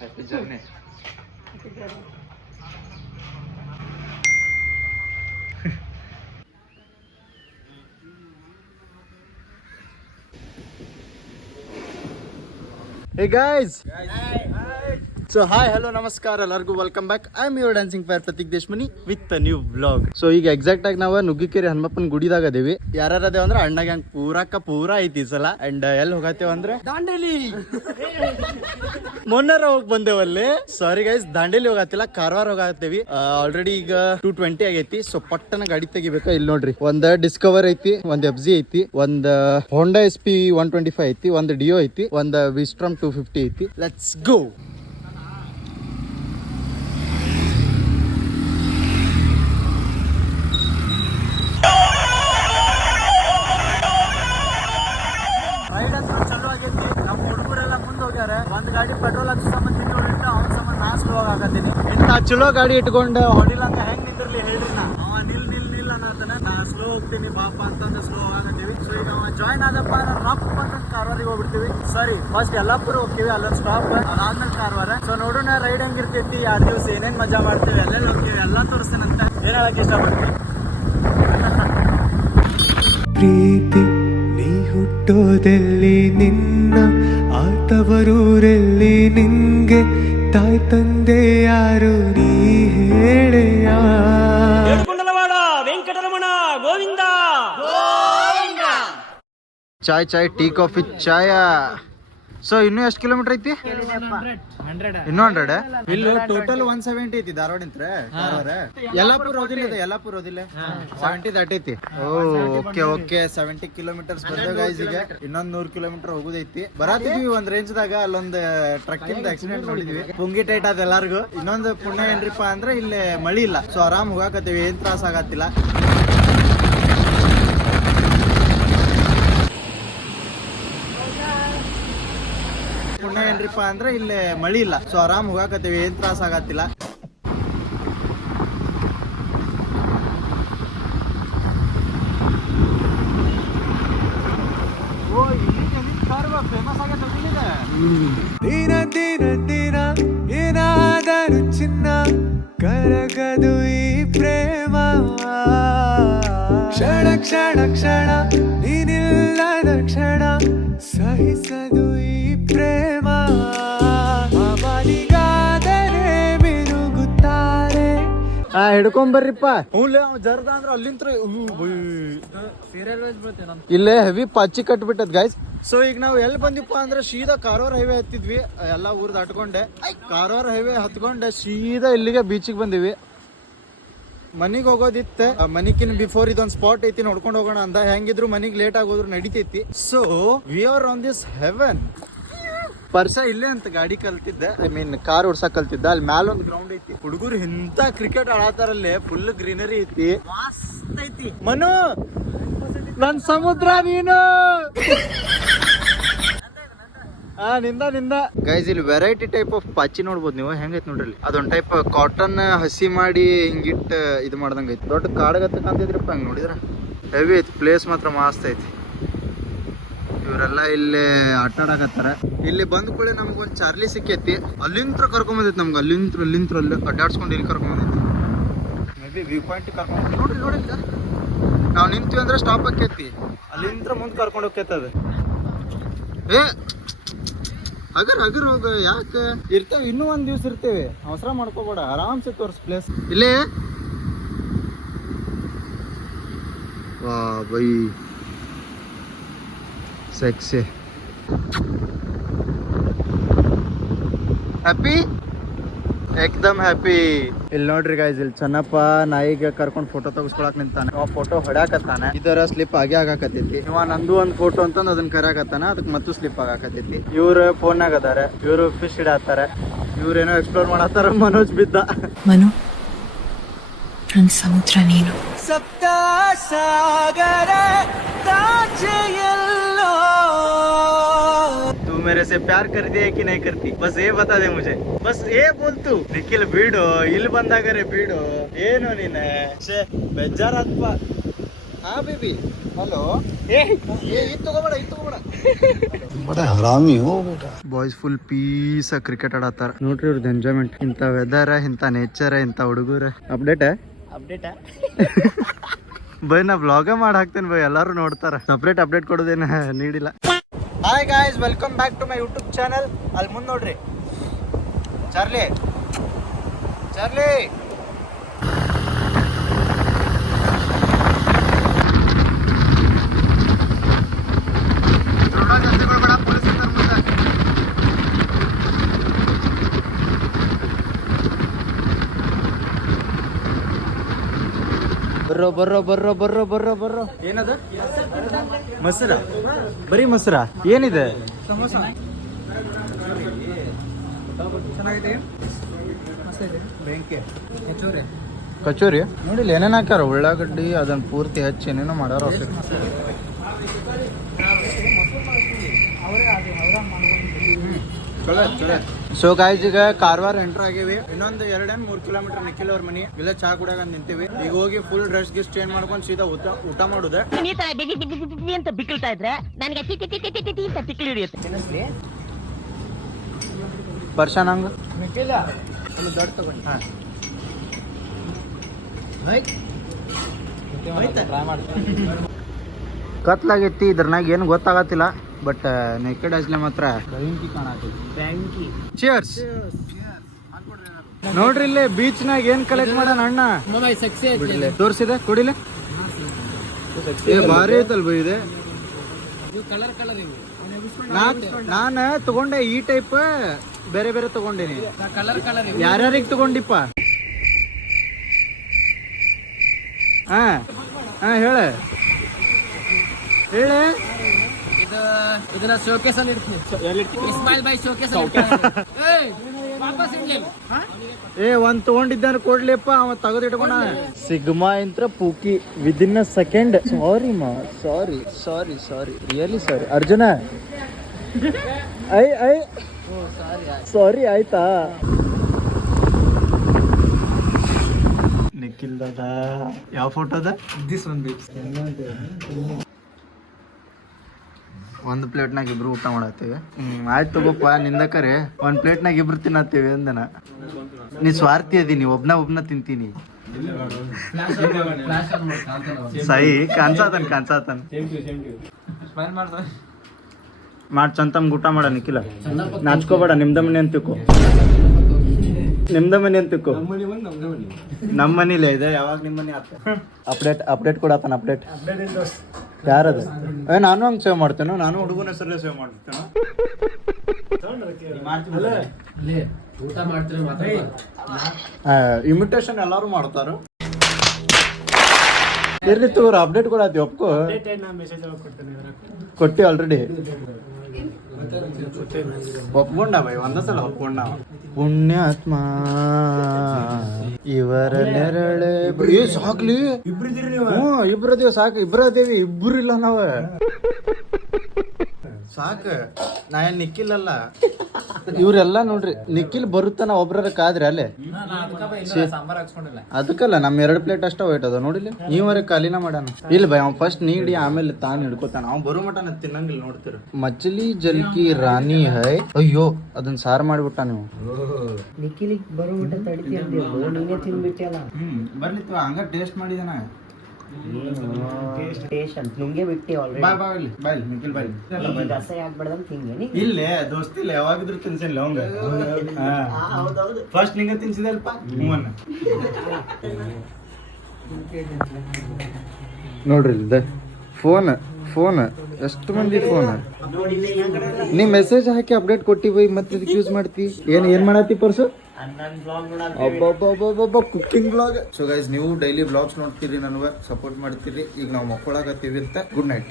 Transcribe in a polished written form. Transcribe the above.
Happy journey. Hey guys! So hi hello ನಮಸ್ಕಾರ ಎಲ್ಲರಿಗೂ welcome back. I am your dancing fire Prateek Deshmani with a new vlog. So ಈಗ exact ಆಗಿ ನಾವು ನುಗ್ಗಿಕೆರೆ ಹನುಮಪ್ಪನ ಗುಡಿದಾಗ ಅದೇವಿ. ಯಾರ್ಯಾರ ಅದೇವ ಅಂದ್ರೆ ಅಣ್ಣಗೆ ಹಂಗೆ ಪೂರ ಐತಿ ಈ ಸಲ. ಅಂಡ್ ಎಲ್ಲಿ ಹೋಗತ್ತೇವ ಅಂದ್ರೆ ದಾಂಡೇಲಿ. ಮೊನ್ನೆರ ಹೋಗಿ ಬಂದೇವಲ್ಲಿ. ಸಾರಿ ಗೈಸ್, ದಾಂಡೇಲಿ ಹೋಗತ್ತಿಲ್ಲ, ಕಾರವಾರ ಹೋಗತ್ತೇವಿ. ಆಲ್ರೆಡಿ ಈಗ 2:20 ಆಗೈತಿ. ಸೊ ಪಟ್ಟನ ಗಾಡಿ ತೆಗಿಬೇಕಾ. ಇಲ್ಲಿ ನೋಡ್ರಿ, ಒಂದ್ ಡಿಸ್ಕವರ್ ಐತಿ, ಒಂದ್ FZ ಐತಿ, ಒಂದ್ ಹೋಂಡಾ SP 125 ಐತಿ, ಒಂದ್ ಡಿಯೋ ಐತಿ, ಒಂದ್ ವಿಸ್ಟ್ರಮ್ 250 ಐತಿ. Let's go. ಒಂದ್ ಗಾಡಿ ಪೆಟ್ರೋಲ್ ಹಾಕಿ ಸಂಬಂಧ ಅವ್ನ ಸಂಬಂಧ ನಾ ಸ್ಲೋ ಆಗತ್ತೀನಿ. ಇಂತ ಚಲೋ ಗಾಡಿ ಇಟ್ಕೊಂಡು ಹೊಡಿಲಂಗ ಹೆಂಗ್ ನಿಂದಿರ್ಲಿ ಹೇಳ್ರಿ. ಅವ ನಿಲ್ ಅನ್ನತಾನ, ನಾ ಸ್ಲೋ ಹೋಗ್ತೀನಿ ಪಾಪ ಅಂತಂದ್ರೆ ಸ್ಲೋ ಆಗತ್ತೀವಿ. ಸೊ ಈಗ ಅವ ಜಾಯ್ನ್ ಆದಪ್ಪ ಅಂದ್ರೆ ರಪ್ ಅಂತ ಕಾರವಾರಿಗೆ ಹೋಗ್ಬಿಡ್ತೀವಿ. ಸಾರಿ, ಫಸ್ಟ್ ಯಲ್ಲಾಪುರ ಹೋಗ್ತೀವಿ, ಅಲ್ಲೊಂದು ಸ್ಟಾಪ್, ಅದಾದ್ಮೇಲೆ ಕಾರವಾರ. ಸೊ ನೋಡೋಣ ರೈಡ್ ಹೆಂಗಿರ್ತೈತಿ, 2 ದಿವಸ ಏನೇನ್ ಮಜಾ ಮಾಡ್ತೀವಿ, ಎಲ್ಲೆಲ್ಲಿ ಹೋಗ್ತೀವಿ ಎಲ್ಲ ತೋರಿಸ್ತೇನಂತ. ಏನ್ ಹೇಳಕ್ ಇಷ್ಟಪಡ್ತೀವಿ. ಪ್ರೀತಿ ನೀ ಹುಟ್ಟೋದೆಲ್ಲಿ, ನಿನ್ನ ಆತವರೂರಲ್ಲಿ, ನಿಂಗೆ ತಾಯಿ ತಂದೆ ಯಾರು ನೀ ಹೇಳೆಯ. ವೆಂಕಟರಮಣ ಗೋವಿಂದ. ಚಾಯ್ ಟೀ ಕಾಫಿ ಚಾಯ. ಸೊ ಇನ್ನು ಎಷ್ಟು ಕಿಲೋಮೀಟರ್ ಐತಿ? ಇನ್ನೂ 100. ಇಲ್ಲಿ ಟೋಟಲ್ 170 ಐತಿ ಧಾರವಾಡ. ಯಲ್ಲಾಪುರ ಓದಿಲ್ಲ 70 ದಾಟೈತಿ. ಓಕೆ 70 ಕಿಲೋಮೀಟರ್ಸ್ ಬಂದ ಗೈಸ್. ಈಗ ಇನ್ನೊಂದ್ 100 ಕಿಲೋಮೀಟರ್ ಹೋಗುದೈತಿ. ಬರಾತಿದ್ವಿ ಒಂದ್ ರೇಂಜ್ ದಾಗ, ಅಲ್ಲೊಂದ್ ಟ್ರಕ್ ಇಂದ ಆಕ್ಸಿಡೆಂಟ್ ನೋಡಿದ್ವಿ. ಪುಂಗಿ ಟೈಟ್ ಅದ ಎಲ್ಲಾರ್ಗು. ಇನ್ನೊಂದು ಪುಣ್ಯ ಏನ್ರಿಪ್ಪ ಅಂದ್ರೆ ಇಲ್ಲಿ ಮಳಿ ಇಲ್ಲ. ಸೊ ಆರಾಮ್ ಹೋಗಾಕತ್ತೀವಿ, ಏನ್ ತ್ರಾಸ ಆಗತ್ತಿಲ್ಲ. ಪುಣ್ಯ ಏನ್ರಿಪ್ಪ ಅಂದ್ರೆ ಇಲ್ಲಿ ಮಳಿ ಇಲ್ಲ. ಸೊ ಆರಾಮ್ ಹೋಗಾಕತ್ತೀವಿ, ಏನ್ ತ್ರಾಸ ಆಗತ್ತಿಲ್ಲ. ಫೇಮಸ್ ಆಗತ್ತೆ. ದಿನ ದಿನ ದಿನ ಏನಾದರೂ ಚಿನ್ನ ಕರಗದು ಈ ಪ್ರೇಮ. ಕ್ಷಣ ಕ್ಷಣ ಕ್ಷಣ ನೀನಿಲ್ಲದ ಕ್ಷಣ ಸಹಿಸದು ಈ ಪ್ರೇಮ. ಅವನಿಗಾದರೆ ಮಿರುಗುತ್ತಾರೆ. ಹಿಡ್ಕೊಂಬರ್ರಿಪ್ಪ. ಜರ್ದ ಅಂದ್ರ ಅಲ್ಲಿಂತ್ರ ಇಲ್ಲೇ ಹೆವಿ ಪಚ್ಚಿ ಕಟ್ಬಿಟ್ಟದ್ ಗೈಸ್. ಸೊ ಈಗ ನಾವು ಎಲ್ಲಿ ಬಂದಿಪ್ಪ ಅಂದ್ರೆ ಸೀದಾ ಕಾರವಾರ ಹೈವೇ ಹತ್ತಿದ್ವಿ. ಎಲ್ಲಾ ಊರ್ ದಾಟ್ಕೊಂಡೆ ಕಾರವಾರ ಹೈವೇ ಹತ್ಕೊಂಡೆ ಸೀದಾ ಇಲ್ಲಿಗೆ ಬೀಚಿಗೆ ಬಂದಿವಿ. ಮನಿಗ್ ಹೋಗೋದಿತ್ತೆ. ಮನಿಕಿನ್ ಬಿಫೋರ್ ಇದೊಂದ್ ಸ್ಪಾಟ್ ಐತಿ, ನೋಡ್ಕೊಂಡು ಹೋಗೋಣ ಅಂತ. ಹೆಂಗಿದ್ರು ಮನಿಗ್ ಲೇಟ್ ಆಗೋದ್ರು ನಡಿತೈತಿ. So we are on this heaven. ಪರ್ಸ ಇಲ್ಲೇ ಅಂತ ಗಾಡಿ ಕಲ್ತಿದ್ದೆ, ಐ ಮೀನ್ ಕಾರ್ ಓಡ್ಸಕ್ ಕಲ್ತಿದ್ದ. ಅಲ್ಲಿ ಮ್ಯಾಲ ಒಂದು ಗ್ರೌಂಡ್ ಐತಿ. ಹುಡುಗರು ಇಂತ ಕ್ರಿಕೆಟ್ ಆಡತಾರಲ್ಲೇ, ಫುಲ್ ಗ್ರೀನರಿ ಐತಿ, ಮಸ್ತ್ ಐತಿ. ಮನು ನನ್ ಸಮುದ್ರ ನೀನು. ನಿಂದ ಗೈಸ್, ಇಲ್ಲಿ ವೆರೈಟಿ ಟೈಪ್ ಆಫ್ ಪಾಚಿ ನೋಡ್ಬೋದು ನೀವು. ಹೆಂಗೈತಿ ನೋಡ್ರಿ, ಅದೊಂದ್ ಟೈಪ್ ಕಾಟನ್ ಹಸಿ ಮಾಡಿ ಹಿಂಗಿಟ್ ಇದು ಮಾಡ್ದಂಗ ಐತಿ. ದೊಡ್ಡ ಕಾಡಗತ್ತ ಕಾಂತಿದ್ರಪ್ಪ. ಹಂಗ ನೋಡಿದ್ರ ಹೆವಿ ಐತಿ. ಪ್ಲೇಸ್ ಮಾತ್ರ ಮಸ್ತ್ ಐತಿ. ಇವರೆಲ್ಲ ಇಲ್ಲಿ ಆಟ ಆಡಕತ್ತಾರ. ಇಲ್ಲಿ ಬಂದ ಕೂಡಲೇ ನಮ್ಗೊಂದ್ ಚಾರ್ಲಿ ಸಿಕ್ಕೈತಿ. ಅಲ್ಲಿಂತ್ರ ಕರ್ಕೊಂಡ್ ಬಂದೈತಿ ನಮ್ಗೆ. ಅಲ್ಲಿಂತ್ರ ಅಲ್ಲಿ ಅಡ್ಡಾಡ್ಸ್ಕೊಂಡು ಇಲ್ಲಿ ಕರ್ಕೊಂಡ್ ಬಂದೈತಿ. ಮೇ ಬಿ ವ್ಯೂ ಪಾಯಿಂಟ್ ಕರ್ಕೊಂಡ್ ನೋಡ್ರಿ ನಾವು ನಿಂತೀವಿ ಅಂದ್ರೆ ಸ್ಟಾಪ್ ಆಕೈತಿ. ಅಲ್ಲಿಂತ್ರ ಮುಂದೆ ಕರ್ಕೊಂಡು ಹೋಗ್ತೈತದ. ಹಗರ್ ಹೋಗ. ಯಾಕೆ ಇರ್ತೇವೆ, ಇನ್ನೂ ಒಂದ್ ದಿವ್ಸ ಇರ್ತೇವೆ, ಅವಸರ ಮಾಡ್ಕೋಬೇಡ. ಆರಾಮ್ಸೆ ತೋರ್ಸ್ ಪ್ಲೇಸ್ ಇಲ್ಲೇ. ವಾ ಬೈ ಸೆಕ್ಸಿ. ಹ್ಯಾಪಿ, ಏಕ್ದಮ್ ಹ್ಯಾಪಿ. ಇಲ್ಲಿ ನೋಡ್ರಿ ಗೈಸ್, ಇಲ್ಲಿ ಚೆನ್ನಪ್ಪ ನಾಯಿಗೆ ಕರ್ಕೊಂಡು ಫೋಟೋ ತಗಸ್ಕೊಳಕ್ ನಿಂತಾನೆ. ಅವ ಫೋಟೋ ಹೊಡ್ಯಾಕತ್ತಾನೆ. ಇದರ ಸ್ಲಿಪ್ ಆಗಾಕತ್ತೈತಿ. ಇವ ನಂದು ಒಂದ್ ಫೋಟೋ ಅಂತಂದ್ ಅದನ್ನ ಕರ್ಯಾಕತ್ತಾನ. ಅದಕ್ಕೆ ಮತ್ತು ಸ್ಲಿಪ್ ಆಗಾಕತ್ತೈತಿ. ಇವ್ರು ಫೋನ್ನಾಗ ಅದಾರ, ಇವ್ರು ಫಿಶ್ ಹಿಡಾತಾರ, ಇವ್ರೇನೋ ಎಕ್ಸ್ಪ್ಲೋರ್ ಮಾಡತ್ತಾರ. ಮನೋಜ್ ಬಿದ್ದ. ಮನು, ನನ್ ಸಮುದ್ರ ನೀನು. ಸಪ್ತ ಸಾಗರ ತಾಚೆಯಲ್ಲೋ. तू मेरे से प्यार करती है कि नहीं करती, बस ये बता दे मुझे, बस ये बोल तू. ನಿಖಿಲ್ ಬೀಡು, ಇಲ್ಲಿ ಬಂದಾಗರೆ ಬೀಡು. ಏನು ನೀನೆ ಬೇಜಾರಾತ್ಪ. ಹಾ ಬೇಬಿ, ಹಲೋ ಇದು ತಗೋಬೇಡ बड़ा हरामी हो बेटा ಬಾಯ್ಸ್ ಫುಲ್ ಪೀಸ್ ಕ್ರಿಕೆಟ್ ಆಡತ್ತಾರ ನೋಡ್ರಿ ಇವ್ರದ್ದು ಎಂಜಾಯ್ಮೆಂಟ್. ಇಂಥ ವೆದರ್, ಇಂಥ ನೇಚರ್, ಇಂಥ ಹುಡುಗರ ಅಪ್ಡೇಟ್ ಬೈ ನಾ ಬ್ಲಾಗ ಮಾಡಿ ಹಾಕ್ತೇನೆ ಬೈ, ಎಲ್ಲರೂ ನೋಡ್ತಾರ. ಸಪ್ರೇಟ್ ಅಪ್ಡೇಟ್ ಕೊಡೋದೇನು ನೀಡಿಲ್ಲ. Hi guys, welcome back to my YouTube channel. ಅಲ್ಲಿ ಮುಂದೆ ನೋಡ್ರಿ ಚಾರ್ಲಿ ಬರ್ರೋ. ಏನದ ಮೊಸರ? ಬರೀ ಮೊಸರ? ಏನಿದೆ? ಕಚೋರಿ ನೋಡಿಲ್ಲ ಏನೇನು ಹಾಕ್ಯಾರ, ಉಳ್ಳಾಗಡ್ಡಿ ಅದನ್ನ ಪೂರ್ತಿ ಹಚ್ಚಿ ಏನೇನೋ ಮಾಡ್ಯಾರ. ಸೊ ಗಾಯ್ಸ್, ಈಗ ಕಾರವಾರ ಎಂಟರ್ ಆಗೇವಿ. ಇನ್ನೊಂದು 2-3 ಕಿಲೋಮೀಟರ್ ನಿಖಿಲ್ ಅವ್ರ ಮನಿ. ಇಲ್ಲ ಚಾ ಕುಡಿಯಾಗ ನಿಂತೀವಿ. ಈಗ ಹೋಗಿ ಫುಲ್ ಡ್ರೆಸ್ ಗಿಸ್ ಚೇಂಜ್ ಮಾಡ್ಕೊಂಡು ಸೀದಾ ಊಟ ಮಾಡುದೆ. ಈ ತರ ಬಿಗಿ ಅಂತ ಬಿಕ್ಕಳ್ತಾ ಇದ್ರೆ ನನಗೆ ಅಂತ ತಿಕ್ಲಿ ಹಿಡಿಯುತ್ತೆ. ಪರ್ಶಾನ್ ಹಂಗ ಕತ್ಲಾಗೈತಿ, ಇದ್ರನಾಗ ಏನು ಗೊತ್ತಾಗತ್ತಿಲ್ಲ. ಬಟ್ ನೆಕೆಡ್ ಹಚ್ಲೆ ಮಾತ್ರ ಚಿಯರ್ಸ್. ನೋಡ್ರಿ ಇಲ್ಲಿ ಬೀಚ್ ನಾಗ ಏನ್ ಕಲೆಕ್ಟ್ ಮಾಡೋಣ ಅಣ್ಣ ತೋರ್ಸಿದೆ ಕುಡಿಲೆ. ಭಾರಿ ಐತಲ್ ಬೈ ಇದೆ. ನಾನು ತಗೊಂಡೆ ಈ ಟೈಪ್, ಬೇರೆ ಬೇರೆ ತಗೊಂಡೇನಿ. ಯಾರ್ಯಾರಿಗೆ ತಗೊಂಡಿಪ್ಪ? ಹಾ ಹೇಳ ಇದನ್ನ ಶೋಕೇಸ್ ಅಲ್ಲಿ ಇರ್ತೀನಿ. ಇಸ್ಮಾಯಿಲ್ ಬಾಯ್ ಶೋಕೇಸ್ ಒಂದ್ ತಗೊಂಡಿದ್ದಾನ ಕೊಡ್ಲಿಪ್ಪ, ಅವ ತೆಗೆದಿಟ್ಕೊಂಡ. ಸಿಗ್ಮಾ ಇಂತ್ರ pookie within a second. Sorry really sorry Arjuna. Sorry ಆಯ್ತಾ? ನಿಖಿಲ್ ದಾದಾ ಯಾವ ಫೋಟೋದ? ಒಂದು ಪ್ಲೇಟ್ನಾಗ ಇಬ್ರು ಊಟ ಮಾಡತ್ತೀವಿ. ಆಯ್ತು ತಗೋಪ್ಪ, ನಿಂದಕರೆ ಒಂದ್ ಪ್ಲೇಟ್ನಾಗ ಇಬ್ರು ತಿನ್ನತ್ತೀವಿ ಅಂದನ. ನೀ ಸ್ವಾರ್ಥಿ ಅದೀನಿ, ಒಬ್ನ ತಿಂತೀನಿ. ಸಹಿ ಕಾನ್ಸಾತನ್ ಮಾಡ್ ಚಂತಮ್ ಊಟ ಮಾಡ ನಿಖಿಲ. ನಾಚ್ಕೋಬೇಡ, ನಿಮ್ದ ಮನೆ ಅಂತಿಕೋ. ನಮ್ಮ ಮನೇಲೆ ಇದೆ. ಯಾವಾಗ ನಿಮ್ಮ ಮನೆ ಅಪ್ಡೇಟ್ ಕೊಡತಾನ. ಅಪ್ಡೇಟ್ ಯಾರದು? ನಾನು ಹಂಗೆ ಸೇವ್ ಮಾಡ್ತೇನೆ. ನಾನು ಹುಡುಗನ ಹೆಸರಲ್ಲೇ ಸೇವ್ ಮಾಡ್ತೇನೆ. ಇಮಿಟೇಷನ್ ಎಲ್ಲಾರು ಮಾಡ್ತಾರ. ಇರ್ಲಿ ತಗೋರು, ಅಪ್ಡೇಟ್ ಕೊಡತ್ತಿ. ಒಪ್ಕೋ, ಕೊಟ್ಟಿ ಆಲ್ರೆಡಿ. ಒಪ್ಕೊಂಡ ಬೈ, ಒಂದ ಸಲ ಒಪ್ಕೊಂಡ. ಪುಣ್ಯಾತ್ಮ ಇವರ ನೆರಳೆ ಸಾಕ್ಲಿ. ಇಬ್ರದೇವ್ ಸಾಕು. ಇಬ್ರದೇವಿ, ಇಬ್ರು ಇಲ್ಲ ನಾವ ಸಾಕು. ನಾ ಏನ್ ನಿಖಿಲ್ ಅಲ್ಲ. ಇವ್ರೆಲ್ಲಾ ನೋಡ್ರಿ, ನಿಖಿಲ್ ಬರುತ್ತಾನ ಒಬ್ರ ಕಾದ್ರಿ ಅಲ್ಲೇ. ಅದಕ್ಕಲ್ಲ ನಮ್ 2 ಪ್ಲೇಟ್ ಅಷ್ಟ ವೈಟ್ ಅದ ನೋಡಿಲ್ಲ. ನೀವರೆ ಖಾಲಿನ ಮಾಡಾನ. ಇಲ್ಲ ಬೈ, ಅವ್ನ್ ಫಸ್ಟ್ ನೀಡಿ ಆಮೇಲೆ ತಾನು ಹಿಡ್ಕೋತಾನ. ಅವ್ನ್ ಬರೋ ಮಟನ ತಿನ್ನಂಗಿಲ್ಲ. ನೋಡ್ತಿರ ಮಚ್ಲಿ ಜಲ್ಕಿ ರಾಣಿ ಹೈ. ಅಯ್ಯೋ, ಅದನ್ನ ಸಾರು ಮಾಡ್ಬಿಟ್ಟ ನೀವು. ನಿಖಿಲಿಗೆ ಬರೋ ಊಟ ತಡಿತೀಯ, ನೀನೇ ತಿನ್ಬಿಟ್ಟಿಯಲ್ಲ. ಬರ್ಲಿ ಹಂಗ ಟೇಸ್ಟ್ ಮಾಡಿದನ. ನುಂಗೆ ಬಿಟ್ಟಿ ಬಾಯ್ ನಿಖಿಲ್ ಬಾಯ್. ರಸ ಯಾಕೆ ತಿಂಗೇನಿ? ಇಲ್ಲೇ ದೋಸ್ತಿ ಇಲ್ಲ, ಯಾವಾಗಿದ್ರು ತಿನ್ಸಿಲ್ಲ ಅವಂಗ. ಫಸ್ಟ್ ನಿಂಗ ತಿನ್ಸಿದಲ್ಪ. ನೋಡ್ರಿ ಫೋನ್ ಎಷ್ಟು ಮಂದಿ ಫೋನ್. ನೀ ಮೆಸೇಜ್ ಹಾಕಿ ಅಪ್ಡೇಟ್ ಕೊಟ್ಟಿ ಬೈ, ಮತ್ತೆ ಇದಕ್ಕೆ ಯೂಸ್ ಮಾಡ್ತಿ. ಏನ್ ಮಾಡತ್ತಿ ಪರ್ಸು? Cooking blog. ಸೊ ಗೈಸ್, ನೀವು ಡೈಲಿ ಬ್ಲಾಗ್ಸ್ ನೋಡ್ತೀರಿ, ನನಗೆ ಸಪೋರ್ಟ್ ಮಾಡ್ತೀರಿ. ಈಗ ನಾವು ಮಕ್ಕಳಾಗತ್ತೀವಿ ಅಂತ. Good night.